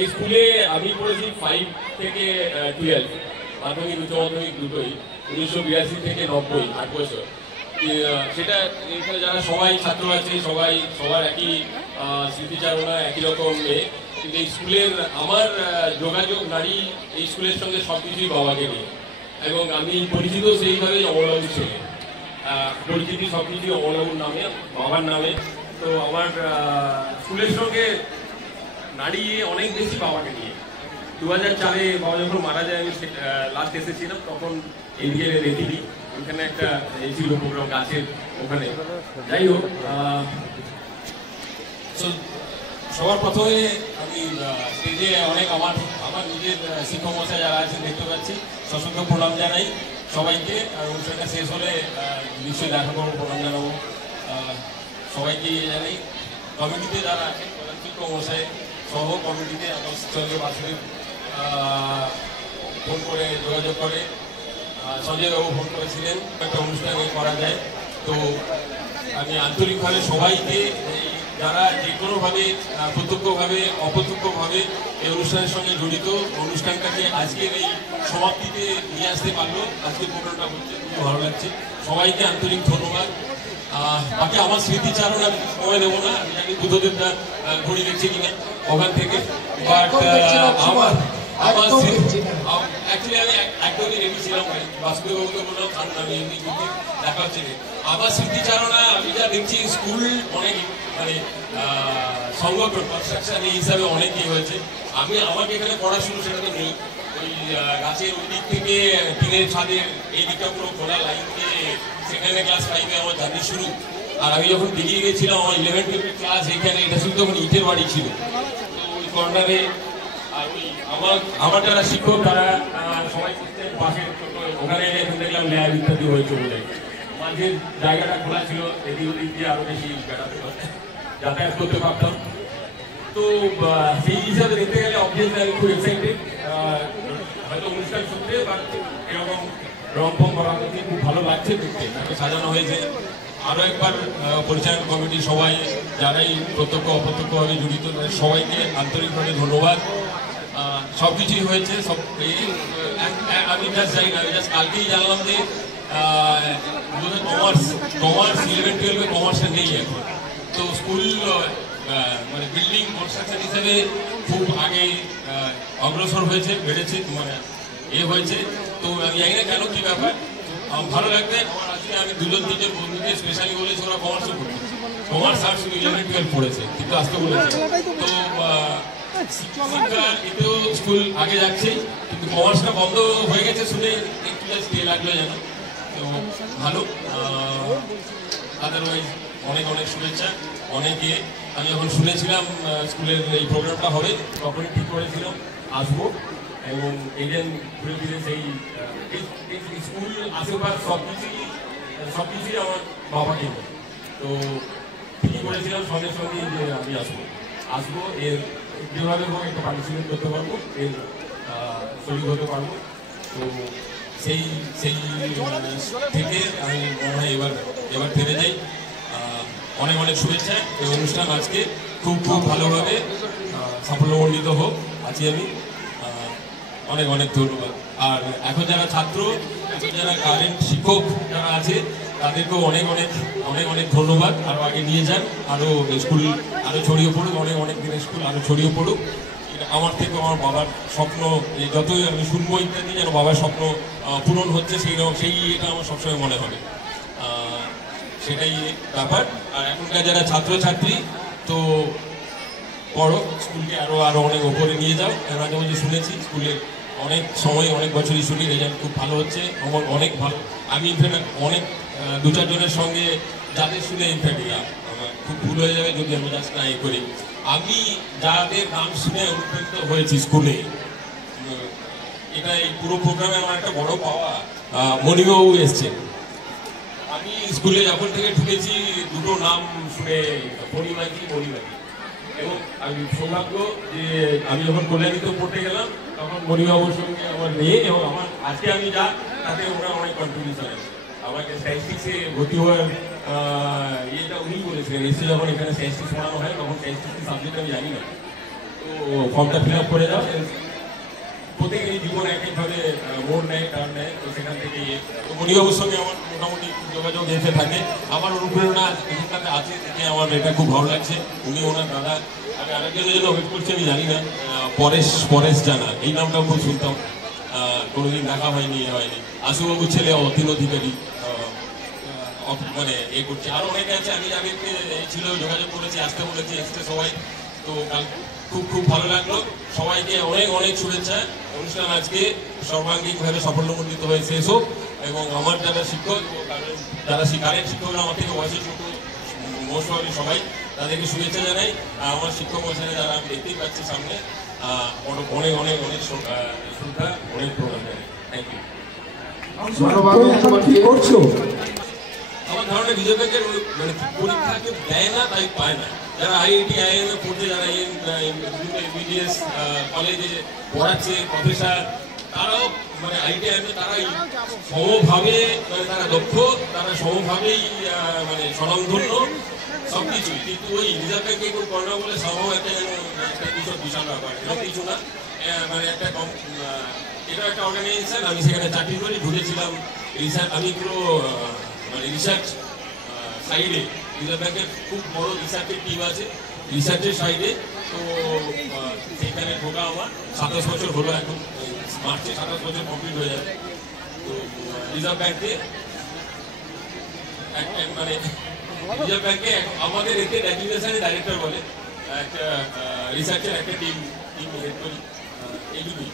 এই স্কুলে আমি পড়েছি 5 থেকে 12 মাধ্যমিক উচ্চ মাধ্যমিক দুটোই 1982 থেকে 90 8 বছর। সেটা এখানে যারা সবাই ছাত্র আছে সবার একই স্মৃতিচারণা একই রকম মেয়ে, কিন্তু এই স্কুলের আমার যোগাযোগ নারী এই স্কুলের সঙ্গে সব কিছুই বাবাকে নিয়ে, এবং আমি পরিচিত সেইভাবেই অমলাবু ছেলে, পরিচিতি সব কিছুই অমলাবুর নামে, বাবার নামে। তো আমার স্কুলের সঙ্গে নারী অনেক বেশি বাবাকে নিয়ে। 2004-এ বাবা যখন মারা যায় আমি লাস্ট এসেছিলাম, তখন এদিকে দেখিনি, ওখানে একটা এই ছিল প্রোগ্রাম গাছের ওখানে। যাই হোক, সবার প্রথমে আমি স্টেজে অনেক আমার নিজের শিক্ষক মশাই যারা আছেন দেখতে পাচ্ছি, সশস্ত্র প্রণাম জানাই সবাইকে। আর অনুষ্ঠানটা শেষ হলে নিশ্চয়ই দেখা করবো, প্রণাম জানাবো সবাইকে জানাই। কমিটিতে যারা আছেন শিক্ষক মশাই সহ কমিটিতে আমার সঙ্গে বাসুদেব ফোন করে যোগাযোগ করে, সঞ্জয়বাবু ফোন করেছিলেন একটা অনুষ্ঠানে করা যায়। তো আমি আন্তরিকভাবে সবাইকে যারা যে কোনোভাবে প্রত্যক্ষভাবে অপ্রত্যক্ষভাবে এই অনুষ্ঠানের সঙ্গে জড়িত, অনুষ্ঠানটাকে আজকের এই সমাপ্তিতে নিয়ে আসতে পারলো, আজকের প্রোগ্রামটা হচ্ছে খুব ভালো লাগছে, সবাইকে আন্তরিক ধন্যবাদ। বাকি আমার স্মৃতিচারণ আমি সময় দেবো না, আমি জানি বুদ্ধদেবটা ঘড়ি দেখছে কিনা ওখান থেকে, বাট আমার অ্যাকচুয়ালি আমি একদমই রেডি ছিলাম, বাসুদেববাবুকে বললাম কারণ আমি এমনি দেখা হচ্ছে। আমার স্মৃতিচারণা আমি যা দেখছি স্কুল অনেক মানে সংগঠন কনস্ট্রাকশন এই হিসাবে অনেক ইয়ে হয়েছে। আমাকে এখানে পড়াশুনো সেটা তো নেই, ওই গাছের ওই দিক থেকে টিনের ছাদের এই দিকটা পুরো খোলা লাইন দিয়ে সেখানে ক্লাস 5-এ আমার জার্নি শুরু। আর আমি যখন বেরিয়ে গেছিলাম আমার 11-12 ক্লাস এখানে, এটা শুধু তখন ইটের বাড়ি ছিল, তো ওই কর্নারে। আর ওই আমার যারা শিক্ষক তারা সবাই পাশে ওখানে এখন দেখলাম ল্যাব ইত্যাদি হয়েছে বলে মাঝের জায়গাটা খোলা ছিল, এদিক ওদিক দিয়ে আরো বেশি যাতায়াত করতে পারতাম। তো সেই হিসাবে দেখতে গেলে অবভিয়াসলি আমি খুব এক্সাইটেড, হয়তো অনুষ্ঠান সূত্রে বা এরকম রংফং করা হচ্ছে, খুব ভালো লাগছে দেখতে, তাকে সাজানো হয়েছে। আরও একবার পরিচালন কমিটি সবাই যারাই প্রত্যক্ষ অপ্রত্যক্ষভাবে জড়িত তাদের সবাইকে আন্তরিকভাবে ধন্যবাদ। সব কিছুই হয়েছে, সব আমি জাস্ট জানি না, আমি জাস্ট কালকেই জানলাম যে কমার্স 11-12-এ কমার্সটা নেই এখন। তো স্কুল মানে বিল্ডিং কনস্ট্রাকশন হিসেবে খুব আগে অগ্রসর হয়েছে, বেড়েছে, মানে হয়েছে। তো আমি জানি না কেন কি ব্যাপার, ভালো লাগবে আমার। আজকে আমি দুজন তিনজন বন্ধুকে স্পেশালি বলেছি ওরা কমার্সও পড়েছে, কমার্স আর্টস 11-12 পড়েছে, কিন্তু আসতে বলেছে। তো শিক্ষা এতেও স্কুল আগে যাচ্ছে, কিন্তু কমার্সটা বন্ধ হয়ে গেছে শুনে একটু জাস্ট লাগলো যেন। তো ভালো, আদারওয়াইজ অনেক অনেক শুভেচ্ছা। অনেকে আমি যখন শুনেছিলাম স্কুলের এই প্রোগ্রামটা হবে তখনই ঠিক করেছিলাম আসবো, এবং এডেন ঘুরে ফিরে সেই স্কুল আশেপাশ সবকিছুই আমার বাবাকে। তো ঠিকই করেছিলাম সঙ্গে সঙ্গে যে আমি আসবো এর যেভাবে হোক একটা পার্টিসিপেট করতে পারবো, এর শরীর হতে পারবো। তো সেই থেকে আমি মনে হয় এবার ফিরে যাই। অনেক অনেক শুভেচ্ছা। এই অনুষ্ঠান আজকে খুব ভালোভাবে সাফল্যমণ্ডিত হোক আছি আমি, অনেক অনেক ধন্যবাদ। আর এখন যারা ছাত্র, এখন যারা কারেন্ট শিক্ষক যারা আছে তাদেরকেও অনেক অনেক ধন্যবাদ। আরও আগে নিয়ে যান, আরও স্কুল আরও ছড়িয়ে পড়ুক, অনেক দিনের স্কুল আরও ছড়িয়ে পড়ুক। আমার থেকে আমার বাবার স্বপ্ন যতই আমি শুনবো ইত্যাদি, যেন বাবার স্বপ্ন পূরণ হচ্ছে সেই এটা আমার সবসময় মনে হবে, সেটাই ব্যাপার। আর এখনকার যারা ছাত্রছাত্রী তো পড়ো, স্কুলকে আরও অনেক ওপরে নিয়ে যাও। মাঝে মাঝে শুনেছি স্কুলের অনেক সময় অনেক বছরই শুনি রেজাল্ট খুব ভালো হচ্ছে, আমার অনেক ভালো। আমি ইনফ্যাক্ট অনেক 2-4 জনের সঙ্গে যাদের শুনে ইনফ্যাক্ট আমার খুব ভুল হয়ে যাবে যদি আমি জাস্ট না করি। আমি যাদের নাম শুনে অনুপ্রাণিত হয়েছি স্কুলে, এটা এই পুরো প্রোগ্রামে আমার একটা বড় পাওয়া, মণিবাবু এসছে। আমি স্কুলে যখন থেকে ঢুকেছি দুটো নাম শুনে, মণিমাঝি, এবং আমি সৌভাগ্য যে আমি যখন কল্যাণীতে পড়তে গেলাম তখন মণিবাবুর সঙ্গে আমার মেয়ে, এবং আমার আজকে আমি যা তাতে ওরা অনেক কন্ট্রিবিউশন আছে। আমাকে স্ট্যাটিস্টিক্সে ভর্তি হওয়ার ইয়েটা উনি বলেছিলেন, এসে যখন এখানে স্ট্যাটিস্টিক্স পড়ানো হয় তখন স্ট্যাটিস্টিক্স সাবজেক্ট আমি জানি না, তো ফর্মটা ফিল আপ করে দাও। প্রত্যেকেরই জীবন একইভাবে মোড় নেয়, টার্ন নেয়, তো সেখান থেকে তো মণিবাবুর সঙ্গে আমার মোটামুটি যোগাযোগ এসে থাকে। আমার অনুপ্রেরণা এখানটাতে আছে থেকে আমার এটা খুব ভালো লাগছে। উনি ওনার দাদা, আমি আরেকজনের জন্য ওয়েট করছি, আমি জানি না, পরেশ জানা, এই নামটাও খুব শুনতাম, কোনোদিন দেখা হয়নি আশুবাবুর ছেলে অতীন অধিকারী মানে করছে, আরো অনেকে আছে, আমি যাদেরকে ছিল যোগাযোগ করেছি, আসতে বলেছি, এসছে সবাই। তো খুব খুব ভালো লাগলো। সবাইকে অনেক অনেক শুভেচ্ছা। অনুষ্ঠান আজকে সর্বাঙ্গীনভাবে সাফল্যমণ্ডিত হয়ে শেষ হোক, এবং আমার যারা শিক্ষক, যারা কারেন্ট শিক্ষকরা আমার থেকে বয়সে ছোট মোস্টলি সবাই, তাদেরকে শুভেচ্ছা জানাই। আমার শিক্ষক মশাই যারা আমি দেখতেই পাচ্ছি সামনে, অনেক অনেক অনেক শ্রদ্ধা, অনেক প্রণাম জানাই। Thank you. আমার ধারণা রিজার্ভ ব্যাংকের মানে পরীক্ষা কেউ দেয় না, তাই পায় না। যারা IIT IIM এ পড়ছে, যারা BDS কলেজে পড়াচ্ছে প্রফেসর, তারাও মানে IIT IIM এ তারাই সমভাবে মানে তারা দক্ষ, তারা সমভাবেই মানে স্বনামধন্য সবকিছু। কিন্তু ওই রিজার্ভ ব্যাংকে কেউ করোনা বলে সম্ভব একটা যেন একটা বিশাল ব্যাপার, এরকম কিছু না। মানে একটা এটা একটা অর্গানাইজেশন, আমি সেখানে চাকরি করে ঢুকেছিলাম রিসার্চ, আমি পুরো মানে রিসার্চ সাইডে, রিজার্ভ ব্যাংকের খুব বড় রিসার্চের টিম আছে রিসার্চের সাইডে। তো সেখানে ঢোকা আমার 27 বছর হলো, এখন মার্চে 27 বছর কমপ্লিট হয়ে যাবে। তো রিজার্ভ ব্যাংকে মানে রিজার্ভ ব্যাংকে আমাদের এতে অ্যাডমিনিস্ট্রেশনের ডাইরেক্টর বলে, একটা রিসার্চের একটা টিম হেড করি, এইটুকুই।